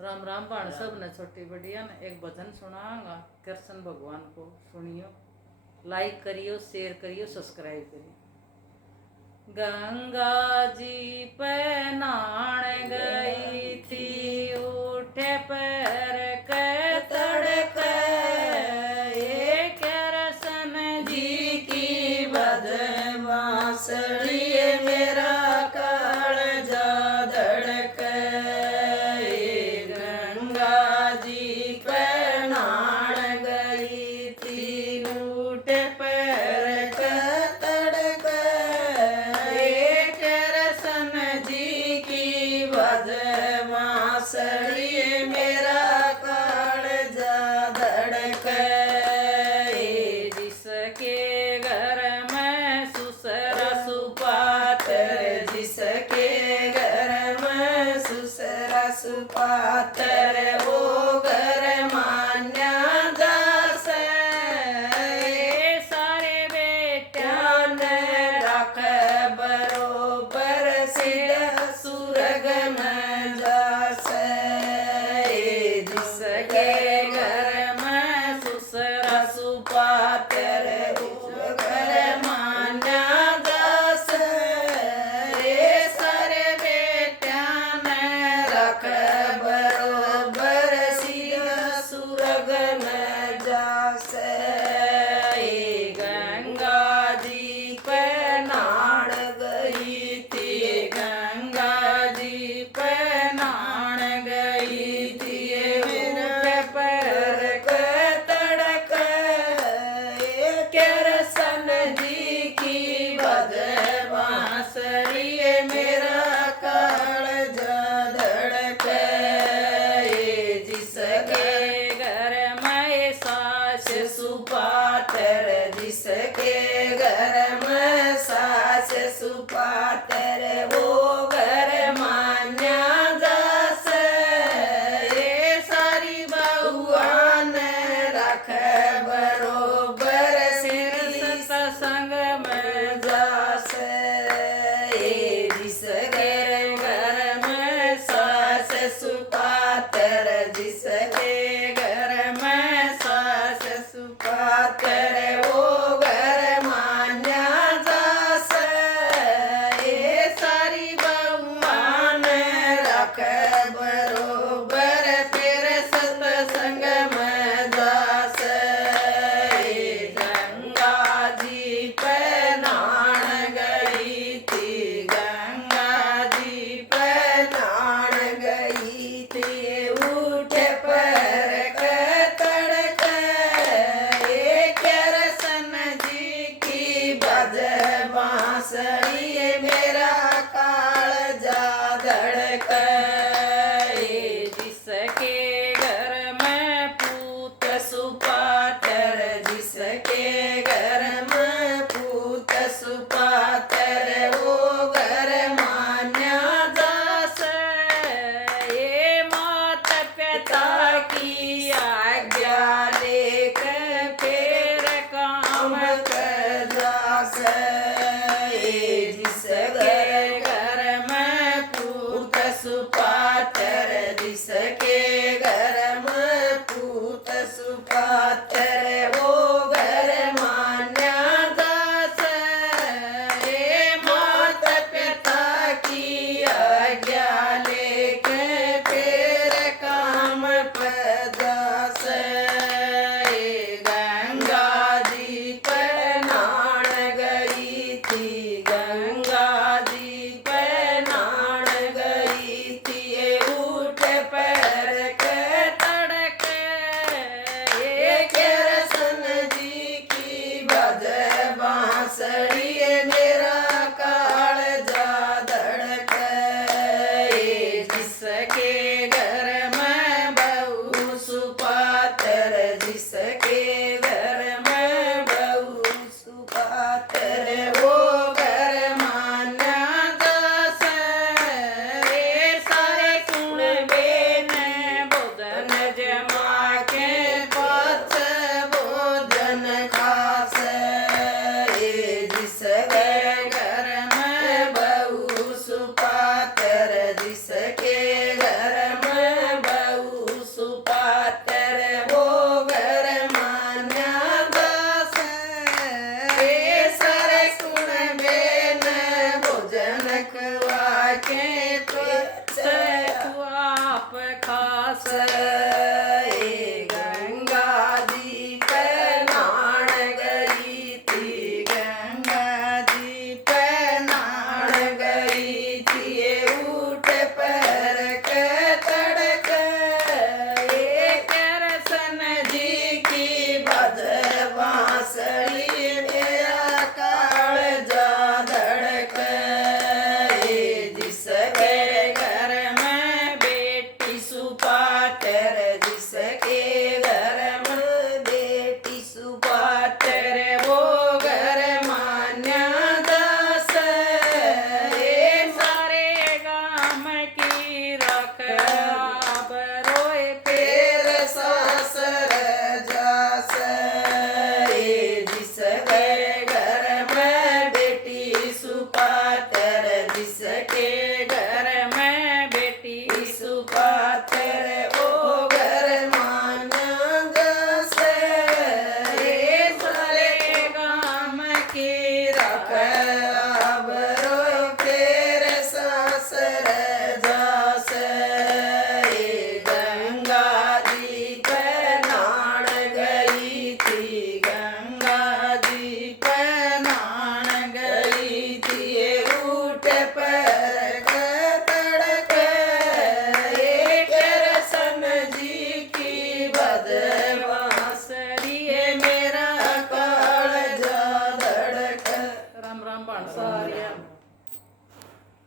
राम राम बाण सब ने छोटी बढ़िया ने एक भजन सुनाऊंगा कृष्ण भगवान को सुनियो। लाइक करियो, शेयर करियो, सब्सक्राइब करियो। गंगा जी पे नहाने गई थी, उठे पैर के तड़के, कृष्ण जी की बदमाशड़ी मेरा कालजा धड़के। गंगा जी पे नहाने गई थी, उठे पैर के तड़के, कृष्ण जी की बदमाशड़ी मेरा कालजा धड़के। जिसके घर में सुसरा सुपात्र, जिसके घर में सुसरा सुपात्र, वो घर मान्या जासे। सारे बेटिया ने रखे बरोबर, सीधा सुरग में जासे। जिसके घर में सुसरा सुपात्र, वो घर मान्या जासे। सारे बेटिया ने रखे बरोबर, सीधा सुरग में जासे। गंगा जी पे नहान गई थी, गंगा जी पे नहान गई थी, उठे पैर के तड़के, कृष्ण जी की बदमाशड़ी मेरा कालजा धड़के। जिसके घर में सास सुपात्र, जिसके घर में सास सुपात्र, वो घर मान्या जासे। सारी बहुआ ने रखे बरोबर, सिर सत्संग में जासे। जिसके घर में सास सुपात्र, जिसके घर में सास सुपात्र, वो घर मान्या जासे। सारी बहुआ ने रखे बरोबर, फिर सत्संग में जासे। गंगा जी पे नहान गई थी, गंगा जी पे नहान गई थी, उठे पैर के तड़के, कृष्ण जी की बदमाशड़ी मेरा कालजा धड़के। जिसके घर में पूत सुपात्र, जिसके घर में पूत सुपात्र, वो घर मान्या जासे। माता पिता की आज्ञा लेकर फिर काम कर जासे। जिसके घर में पूत सुपात्र, जिसके घर में पूत सुपात्र, वो घर मान्या जासे। माता पिता की आज्ञा लेके फिर काम पर जासे। गंगा जी पे नहान गई थी, गंगा जी पे नहान गई थी, उठे पैर के तड़के, कृष्ण जी की बदमाशड़ी मेरा कालजा धड़के। जिसके घर में बहू सुपात्र, जिसके घर में बहू सुपात्र, वो घर मान्या जासे। सारे कुणबे ने भोजन जमा के पाछ भोजन खासे। जिसके घर में बहू सुपात्र, जिसके घर में बहू राखे।